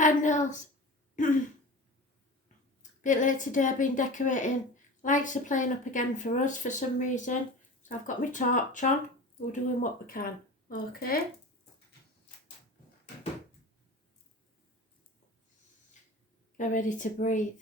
Cardinals. Bit late today, I've been decorating. Lights are playing up again for us for some reason. So I've got my torch on. We're doing what we can. Okay. Get ready to breathe.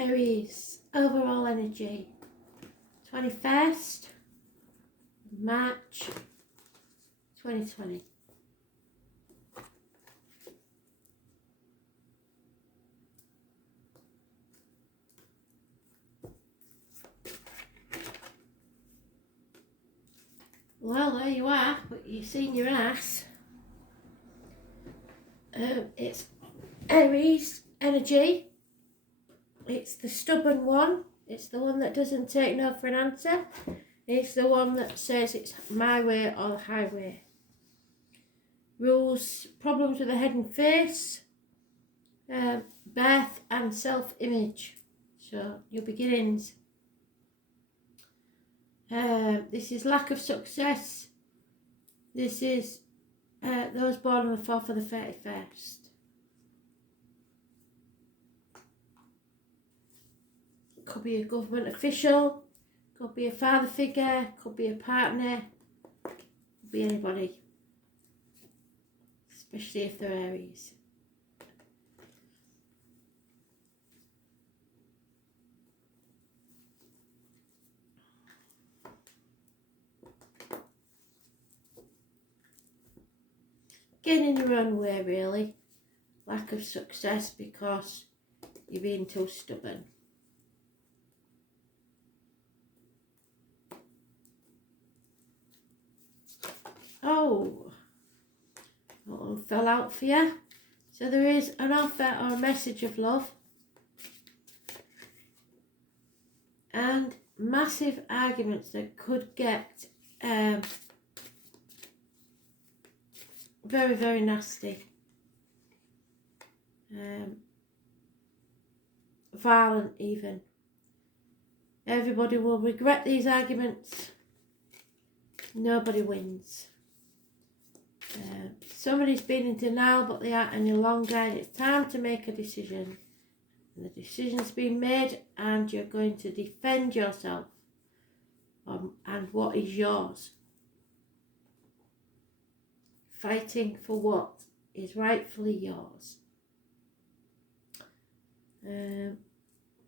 Aries, overall energy, 21st March 2020. Well, there you are, but you've seen your ass. It's Aries energy. It's the stubborn one. It's the one that doesn't take no for an answer. It's the one that says it's my way or the highway. Rules, problems with the head and face, birth and self-image. So, your beginnings. This is lack of success. This is those born on the 4th or the 31st. Could be a government official, could be a father figure, could be a partner, could be anybody, especially if they're Aries. Getting in your own way, really. Lack of success because you're being too stubborn. Oh, that one fell out for you. So there is an offer or a message of love. And massive arguments that could get very, very nasty. Violent even. Everybody will regret these arguments. Nobody wins. Somebody's been in denial, but they aren't any longer. And it's time to make a decision. And the decision's been made, and you're going to defend yourself and what is yours. Fighting for what is rightfully yours. There's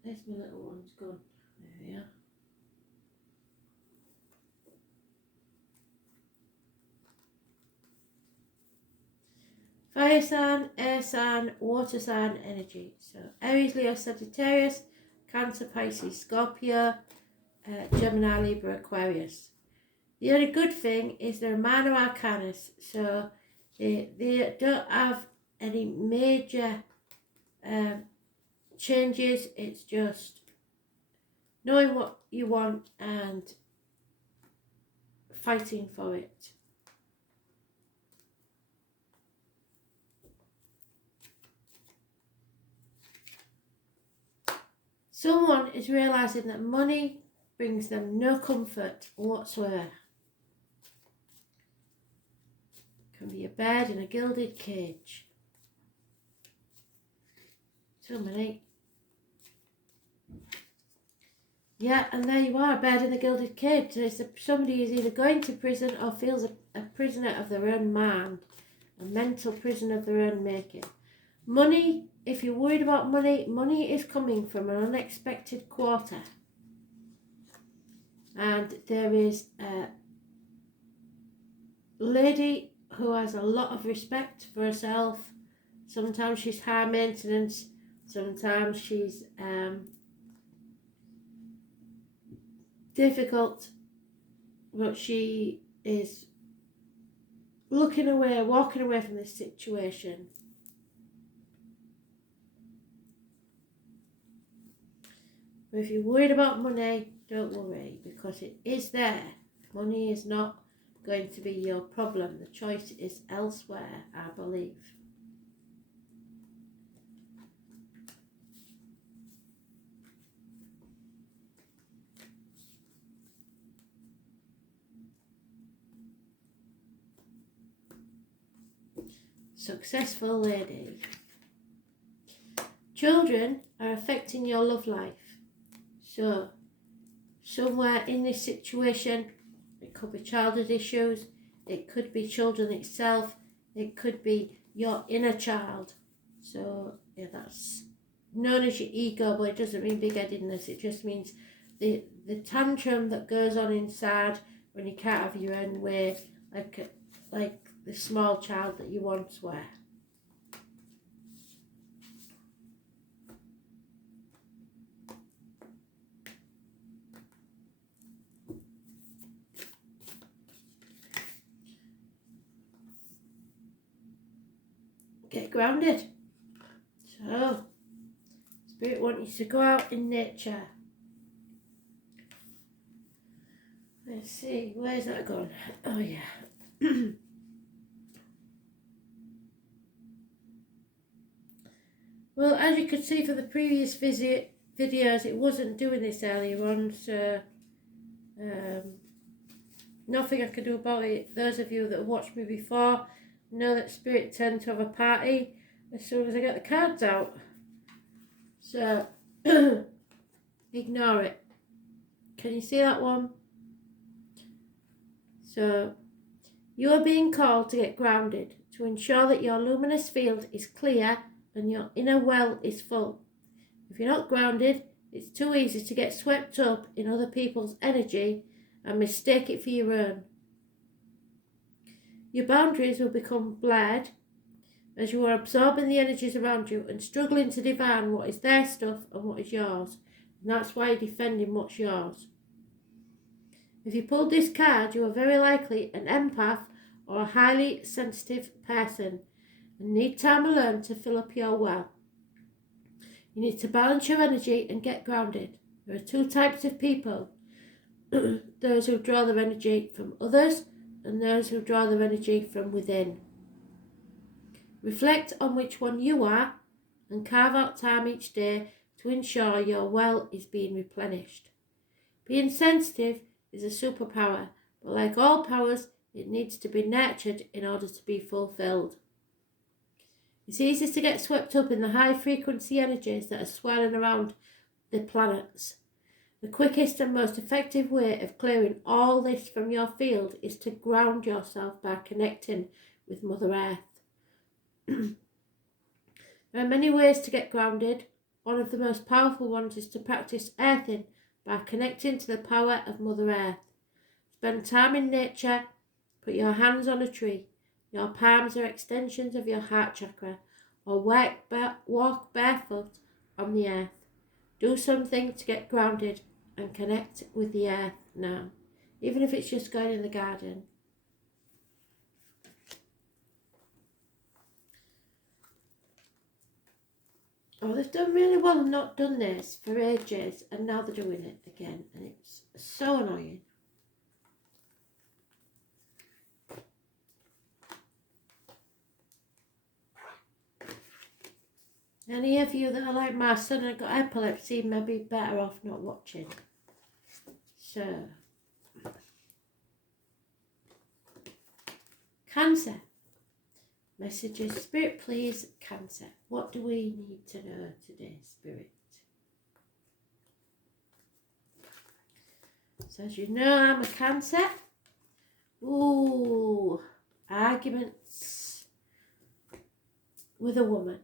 my little one's gone. There we are. Fire sign, air sign, water sign energy. So Aries, Leo, Sagittarius, Cancer, Pisces, Scorpio, Gemini, Libra, Aquarius. The only good thing is they're minor arcanas, so they don't have any major changes. It's just knowing what you want and fighting for it. Someone is realising that money brings them no comfort whatsoever. It can be a bird in a gilded cage. So many. Yeah, and there you are, a bird in a gilded cage. So somebody is either going to prison or feels a prisoner of their own mind, a mental prison of their own making. Money, if you're worried about money, money is coming from an unexpected quarter. And there is a lady who has a lot of respect for herself. Sometimes she's high maintenance, sometimes she's difficult, but she is looking away, walking away from this situation. But if you're worried about money, don't worry, because it is there. Money is not going to be your problem. The choice is elsewhere, I believe. Successful lady. Children are affecting your love life. So, somewhere in this situation, it could be childhood issues, it could be children itself, it could be your inner child. So, yeah, that's known as your ego, but it doesn't mean big-headedness. It just means the tantrum that goes on inside when you can't have your own way, like the small child that you once were. Get grounded. So, Spirit wants you to go out in nature. Let's see, where's that gone? Oh yeah. Well, as you could see from the previous videos, it wasn't doing this earlier on, so nothing I can do about it. Those of you that have watched me before know that Spirit tend to have a party as soon as I get the cards out. So, ignore it. Can you see that one? So, you are being called to get grounded, to ensure that your luminous field is clear and your inner well is full. If you're not grounded, it's too easy to get swept up in other people's energy and mistake it for your own. Your boundaries will become blurred as you are absorbing the energies around you and struggling to divine what is their stuff and what is yours. And that's why you're defending what's yours. If you pulled this card, you are very likely an empath or a highly sensitive person and need time alone to fill up your well. You need to balance your energy and get grounded. There are two types of people. Those who draw their energy from others and those who draw their energy from within. Reflect on which one you are and carve out time each day to ensure your well is being replenished. Being sensitive is a superpower, but like all powers, it needs to be nurtured in order to be fulfilled. It's easy to get swept up in the high frequency energies that are swirling around the planets. The quickest and most effective way of clearing all this from your field is to ground yourself by connecting with Mother Earth. There are many ways to get grounded. One of the most powerful ones is to practice earthing by connecting to the power of Mother Earth. Spend time in nature. Put your hands on a tree. Your palms are extensions of your heart chakra. Or walk barefoot on the earth. Do something to get grounded and connect with the earth now. Even if it's just going in the garden. Oh, they've done really well and not done this for ages, and now they're doing it again, and it's so annoying. Any of you that are like my son and got epilepsy may be better off not watching. So, Cancer. Messages. Spirit, please, Cancer. What do we need to know today, Spirit? So as you know, I'm a Cancer. Ooh, arguments with a woman.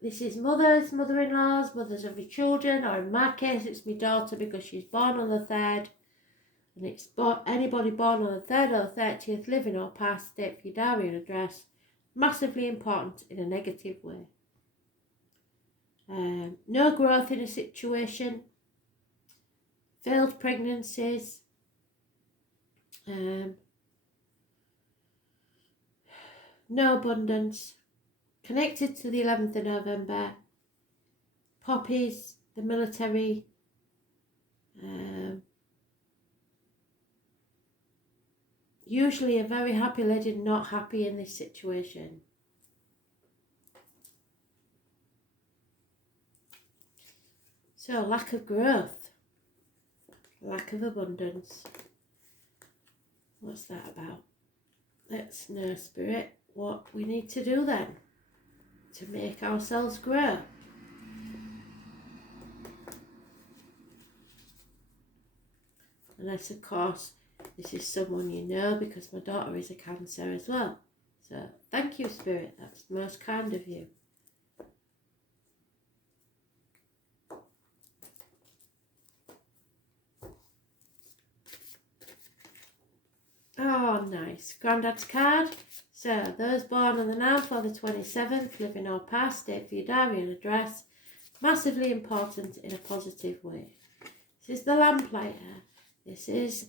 This is mothers, mother-in-laws, mothers of your children, or in my case, it's my daughter because she's born on the 3rd. And it's anybody born on the 3rd or the 30th, living or past, date for your diary and address. Massively important in a negative way. No growth in a situation. Failed pregnancies. No abundance. Connected to the 11th of November. Poppies, the military. usually a very happy lady, not happy in this situation. So lack of growth, lack of abundance. What's that about? Let's know, Spirit, what we need to do then to make ourselves grow. Unless, of course, this is someone you know, because my daughter is a Cancer as well. So thank you, Spirit. That's most kind of you. Oh, nice. Grandad's card. So, those born on the 9th or the 27th, living or past, date for your diary and address. Massively important in a positive way. This is the lamplighter. This is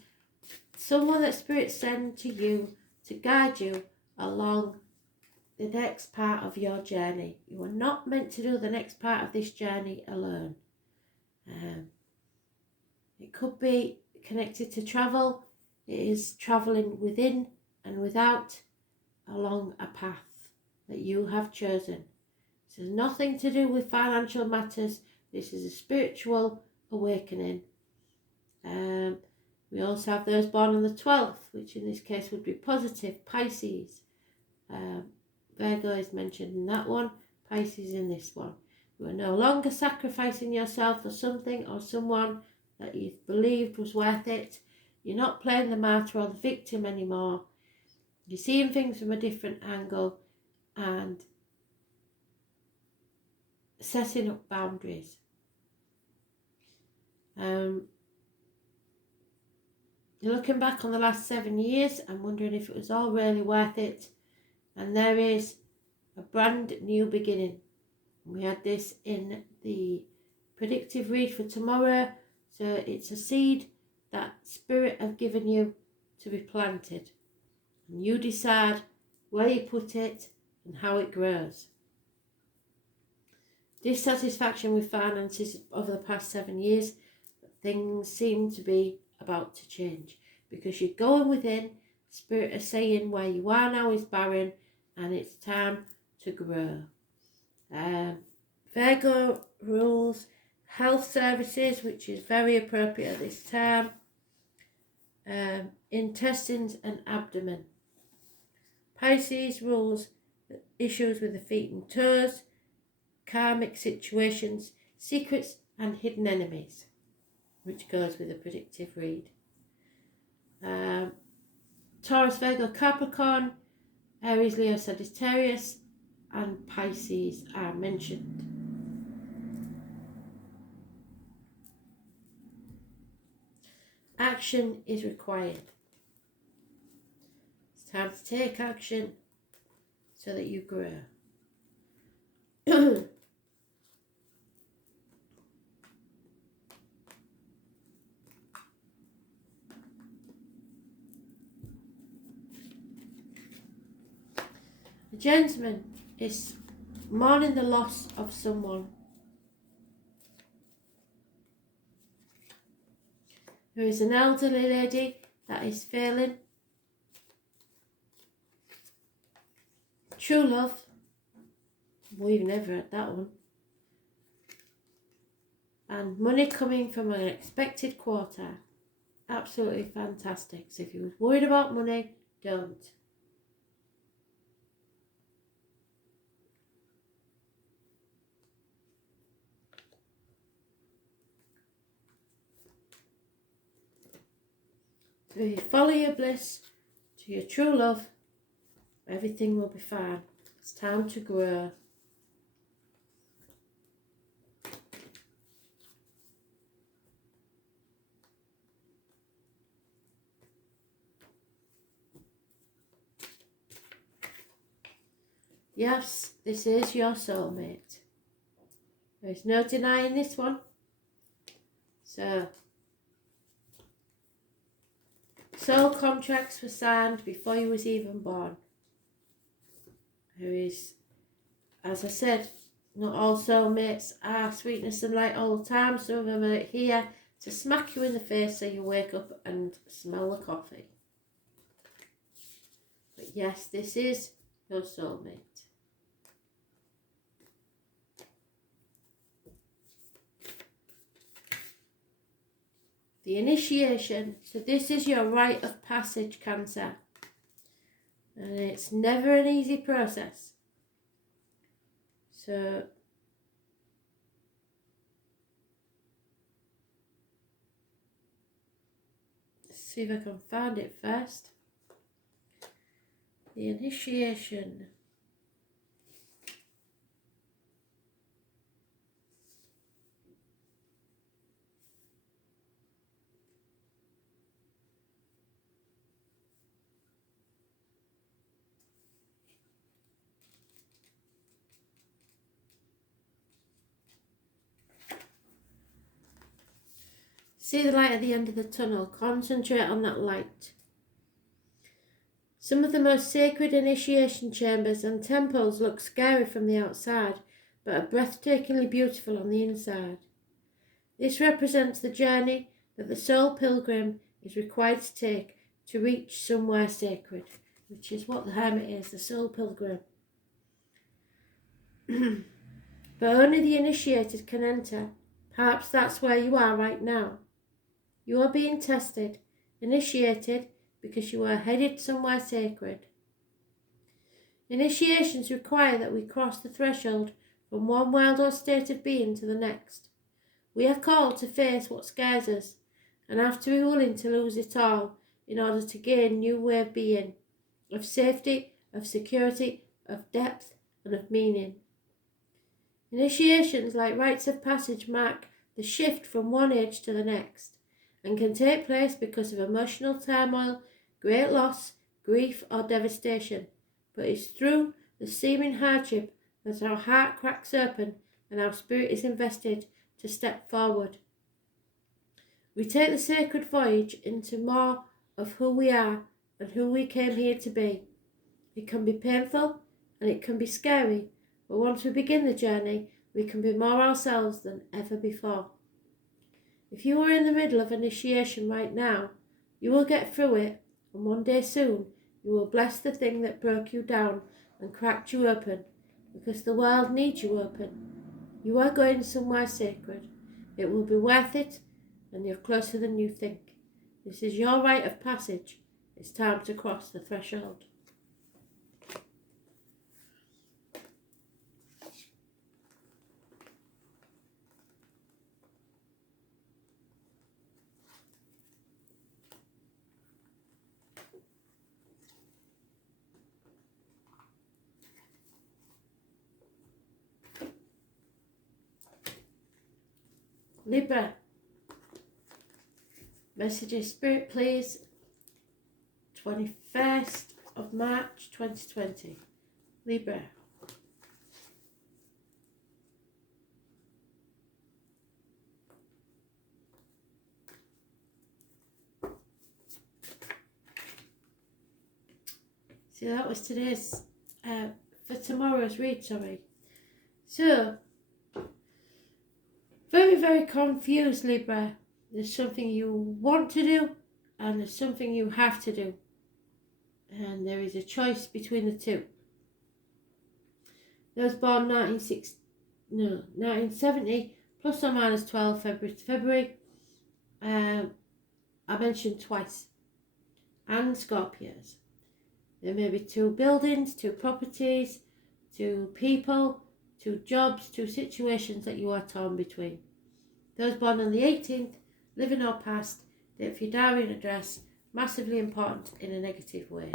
someone that Spirit sent to you to guide you along the next part of your journey. You are not meant to do the next part of this journey alone. It could be connected to travel. It is travelling within and without along a path that you have chosen. This has nothing to do with financial matters. This is a spiritual awakening. We also have those born on the 12th, which in this case would be positive, Pisces. Virgo is mentioned in that one, Pisces in this one. You are no longer sacrificing yourself for something or someone that you believed was worth it. You're not playing the martyr or the victim anymore. You're seeing things from a different angle and setting up boundaries. You're looking back on the last 7 years and wondering if it was all really worth it. And there is a brand new beginning. We had this in the predictive read for tomorrow. So it's a seed that Spirit have given you to be planted. And you decide where you put it and how it grows. Dissatisfaction with finances over the past 7 years, things seem to be about to change. Because you're going within, Spirit is saying where you are now is barren and it's time to grow. Virgo rules health services, which is very appropriate at this time. Intestines and abdomen. Pisces rules issues with the feet and toes, karmic situations, secrets and hidden enemies, which goes with a predictive read. Taurus, Virgo, Capricorn, Aries, Leo, Sagittarius and Pisces are mentioned. Action is required. It's time to take action so that you grow. The gentleman is mourning the loss of someone. There is an elderly lady that is failing. True love. We've never had that one. And money coming from an expected quarter. Absolutely fantastic. So if you were worried about money, don't. So if you follow your bliss to your true love, everything will be fine. It's time to grow. Yes, this is your soulmate. There's no denying this one. So, soul contracts were signed before you was even born. There is, as I said, not all soulmates are sweetness and light all the time. Some of them are here to smack you in the face so you wake up and smell the coffee. Yes, this is your soulmate. The initiation. So this is your rite of passage, Cancer. And it's never an easy process. So let's see if I can find it first. The initiation. See the light at the end of the tunnel. Concentrate on that light. Some of the most sacred initiation chambers and temples look scary from the outside, but are breathtakingly beautiful on the inside. This represents the journey that the soul pilgrim is required to take to reach somewhere sacred, which is what the hermit is, the soul pilgrim. But only the initiated can enter. Perhaps that's where you are right now. You are being tested, initiated, because you are headed somewhere sacred. Initiations require that we cross the threshold from one world or state of being to the next. We are called to face what scares us and have to be willing to lose it all in order to gain a new way of being, of safety, of security, of depth, and of meaning. Initiations, like rites of passage, mark the shift from one age to the next and can take place because of emotional turmoil, great loss, grief, or devastation. But it's through the seeming hardship that our heart cracks open and our spirit is invested to step forward. We take the sacred voyage into more of who we are and who we came here to be. It can be painful and it can be scary, but once we begin the journey, we can be more ourselves than ever before. If you are in the middle of initiation right now, you will get through it, and one day soon you will bless the thing that broke you down and cracked you open, because the world needs you open. You are going somewhere sacred. It will be worth it, and you're closer than you think. This is your rite of passage. It's time to cross the threshold. Libra. Messages, Spirit, please. 21st of March 2020. Libra. See, that was today's, for tomorrow's read, sorry. So, very, very confused, Libra. There's something you want to do and there's something you have to do. And there is a choice between the two. Those born 1970 plus or minus 12 February to February. I mentioned twice. And Scorpios. There may be 2 buildings, 2 properties, 2 people, 2 jobs, 2 situations that you are torn between. Those born on the 18th, living or past, date for your diary and address, massively important in a negative way.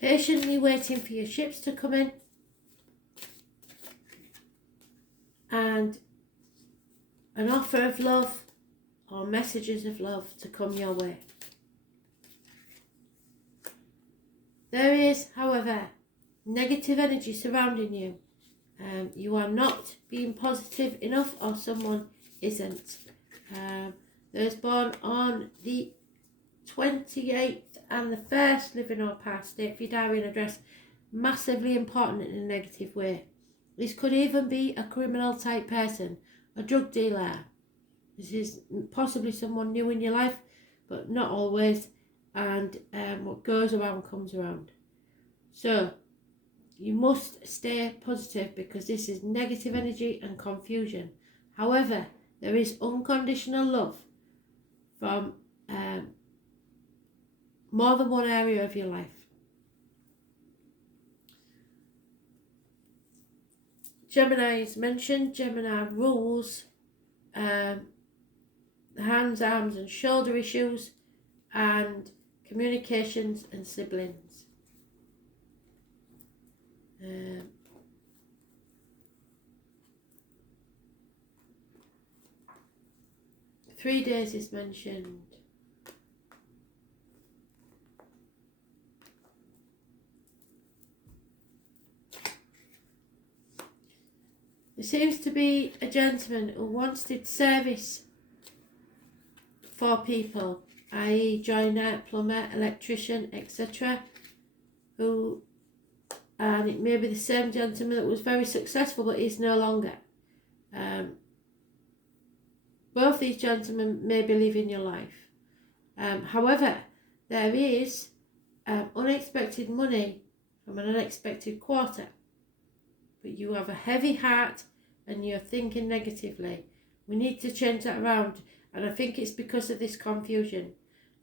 Patiently waiting for your ships to come in and an offer of love or messages of love to come your way. There is, however, negative energy surrounding you. You are not being positive enough, or someone isn't. Those born on the 28th and the 1st, living or past, date for your diary and address, massively important in a negative way. This could even be a criminal type person, a drug dealer. This is possibly someone new in your life, but not always. And what goes around comes around. So you must stay positive, because this is negative energy and confusion. However, there is unconditional love from more than one area of your life. Gemini is mentioned. Gemini rules hands, arms and shoulder issues, and communications and siblings. 3 days is mentioned. There seems to be a gentleman who once did service for people, i.e. joiner, plumber, electrician, etc. And it may be the same gentleman that was very successful but is no longer. Both these gentlemen may be leaving your life. However, there is unexpected money from an unexpected quarter. But you have a heavy heart and you're thinking negatively. We need to change that around, and I think it's because of this confusion.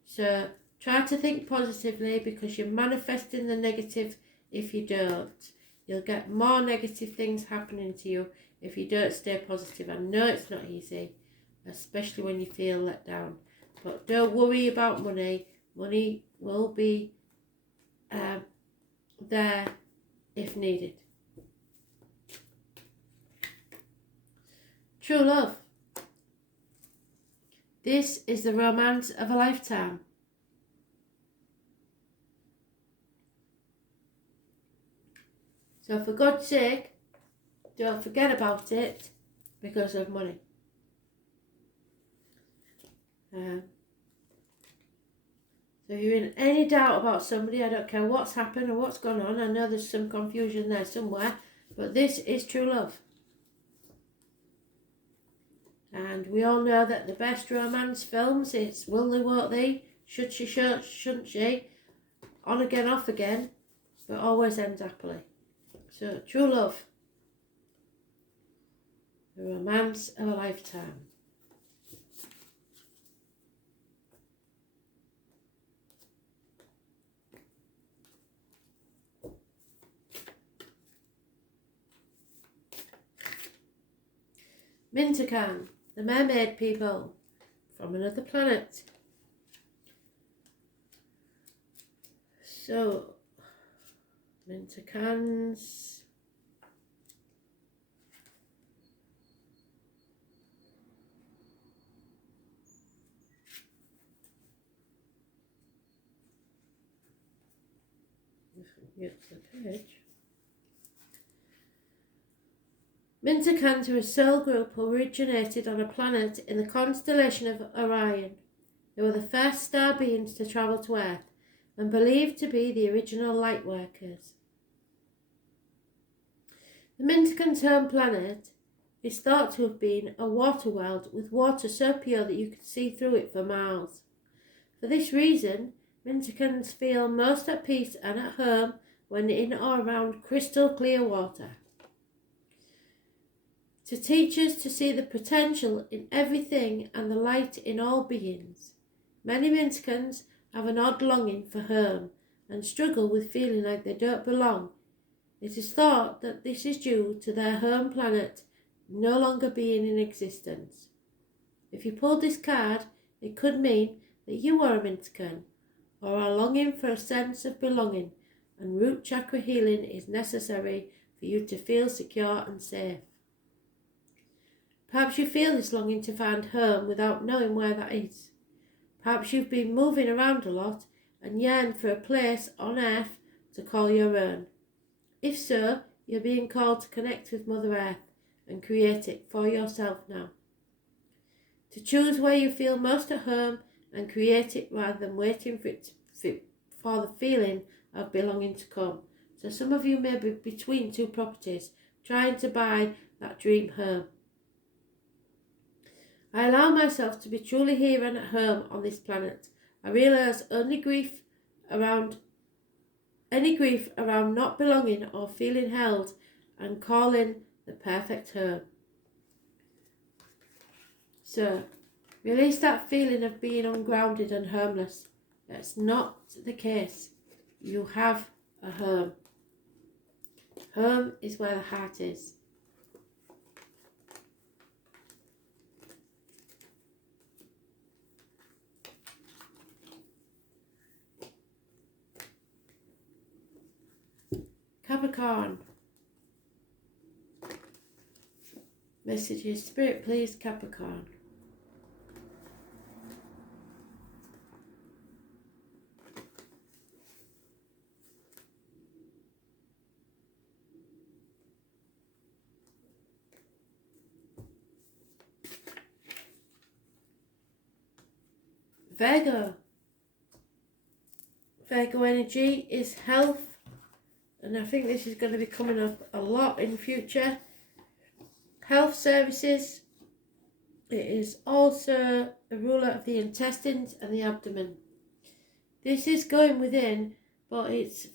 So try to think positively, because you're manifesting the negative. If you don't, you'll get more negative things happening to you if you don't stay positive. I know it's not easy, especially when you feel let down, but don't worry about money. Money will be there if needed. True love. This is the romance of a lifetime. So for God's sake, don't forget about it because of money. So if you're in any doubt about somebody, I don't care what's happened or what's gone on, I know there's some confusion there somewhere, but this is true love. And we all know that the best romance films, it's will they, won't they, should she, shouldn't she, on again, off again, but always ends happily. So true love, the romance of a lifetime. Mintakan, the mermaid people from another planet. So, Mintakans. Get to the page. Mintakans are a soul group who originated on a planet in the constellation of Orion. They were the first star beings to travel to Earth and believed to be the original light workers. The Mintakans' home planet is thought to have been a water world with water so pure that you could see through it for miles. For this reason, Mintakans feel most at peace and at home when in or around crystal clear water. To teach us to see the potential in everything and the light in all beings. Many Mintakans have an odd longing for home and struggle with feeling like they don't belong. It is thought that this is due to their home planet no longer being in existence. If you pulled this card, it could mean that you are a Mintakan or are longing for a sense of belonging, and root chakra healing is necessary for you to feel secure and safe. Perhaps you feel this longing to find home without knowing where that is. Perhaps you've been moving around a lot and yearn for a place on earth to call your own. If so, you're being called to connect with Mother Earth and create it for yourself now. To choose where you feel most at home and create it rather than waiting for the feeling of belonging to come. So some of you may be between two properties, trying to buy that dream home. I allow myself to be truly here and at home on this planet. I realise any grief around not belonging or feeling held and calling the perfect home. So, release that feeling of being ungrounded and homeless. That's not the case. You have a home. Home is where the heart is. Capricorn. Messages, Spirit, please, Capricorn. Virgo. Virgo energy is health, and I think this is going to be coming up a lot in future. Health services. It is also a ruler of the intestines and the abdomen. This is going within, but it's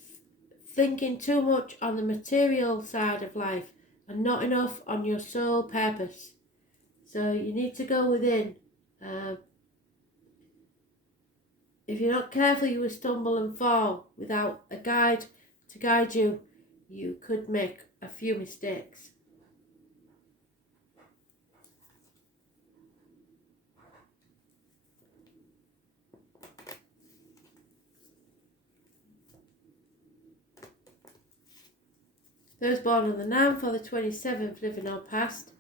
thinking too much on the material side of life and not enough on your soul purpose. So you need to go within. If you're not careful, you will stumble and fall. Without a guide to guide you, you could make a few mistakes. Those born on the 9th or the 27th, living or past.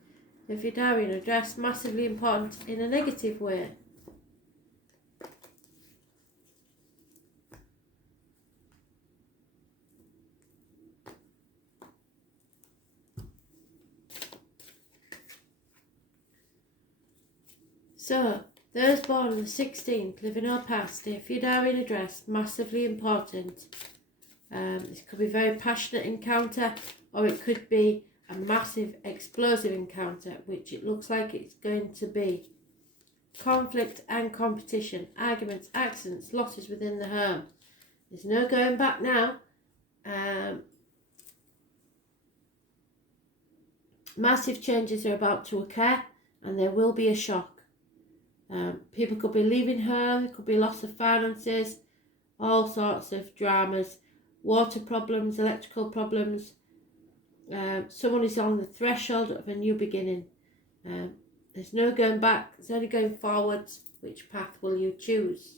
If your diary and address, massively important in a negative way. So, those born on the 16th, living or past, if your diary and address, massively important. This could be a very passionate encounter, or it could be a massive explosive encounter, which it looks like it's going to be. Conflict and competition, arguments, accidents, losses within the home. There's no going back now. Massive changes are about to occur, and there will be a shock. People could be leaving home, there could be loss of finances, all sorts of dramas, water problems, electrical problems. Someone is on the threshold of a new beginning. There's no going back, there's only going forwards. Which path will you choose?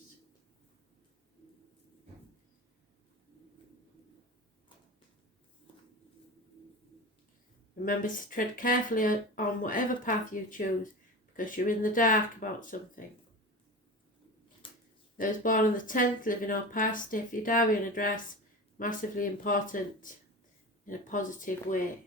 Remember to tread carefully on whatever path you choose, because you're in the dark about something. Those born on the 10th, living or past, if your diary and address, massively important in a positive way.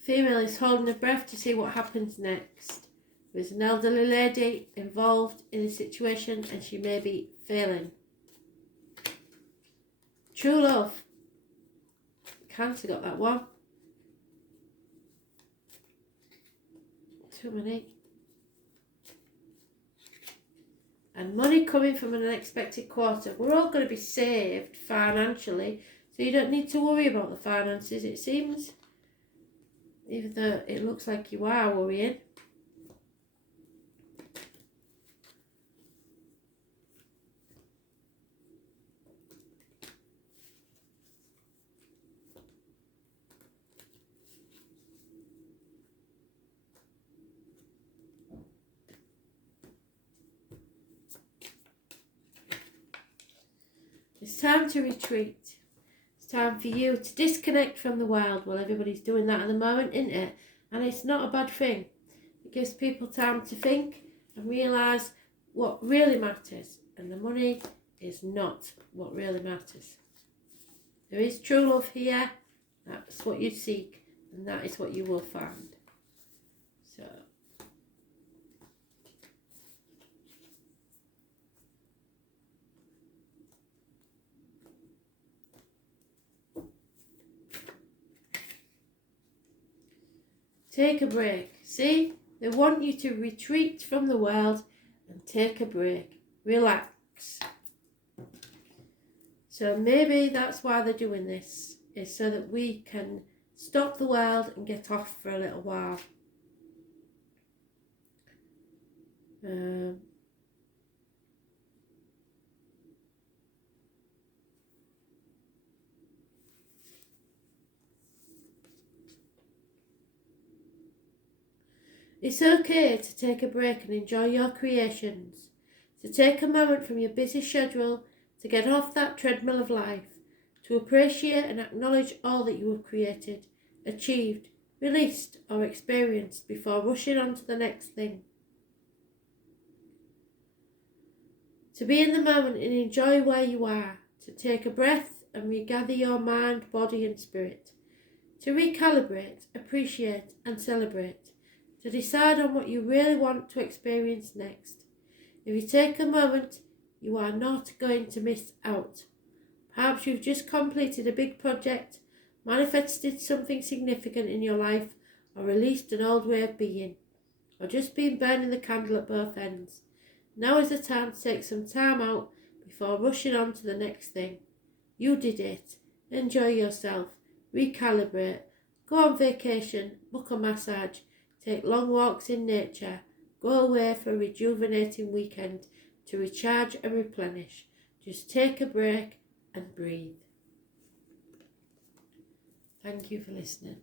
Female is holding her breath to see what happens next. There's an elderly lady involved in a situation and she may be failing. True love. Cancer got that one. Too many. And money coming from an unexpected quarter. We're all going to be saved financially, so you don't need to worry about the finances, it seems. Even though it looks like you are worrying. It's time to retreat. It's time for you to disconnect from the world. Well, everybody's doing that at the moment, isn't it? And it's not a bad thing. It gives people time to think and realise what really matters. And the money is not what really matters. There is true love here. That's what you seek, and that is what you will find. So, take a break. See, they want you to retreat from the world and take a break. Relax. So maybe that's why they're doing this, is so that we can stop the world and get off for a little while. It's okay to take a break and enjoy your creations, to take a moment from your busy schedule to get off that treadmill of life, to appreciate and acknowledge all that you have created, achieved, released or experienced before rushing on to the next thing. To be in the moment and enjoy where you are, to take a breath and regather your mind, body and spirit, to recalibrate, appreciate and celebrate, to decide on what you really want to experience next. If you take a moment, you are not going to miss out. Perhaps you've just completed a big project, manifested something significant in your life, or released an old way of being, or just been burning the candle at both ends. Now is the time to take some time out before rushing on to the next thing. You did it. Enjoy yourself. Recalibrate. Go on vacation. Book a massage. Take long walks in nature. Go away for a rejuvenating weekend to recharge and replenish. Just take a break and breathe. Thank you for listening.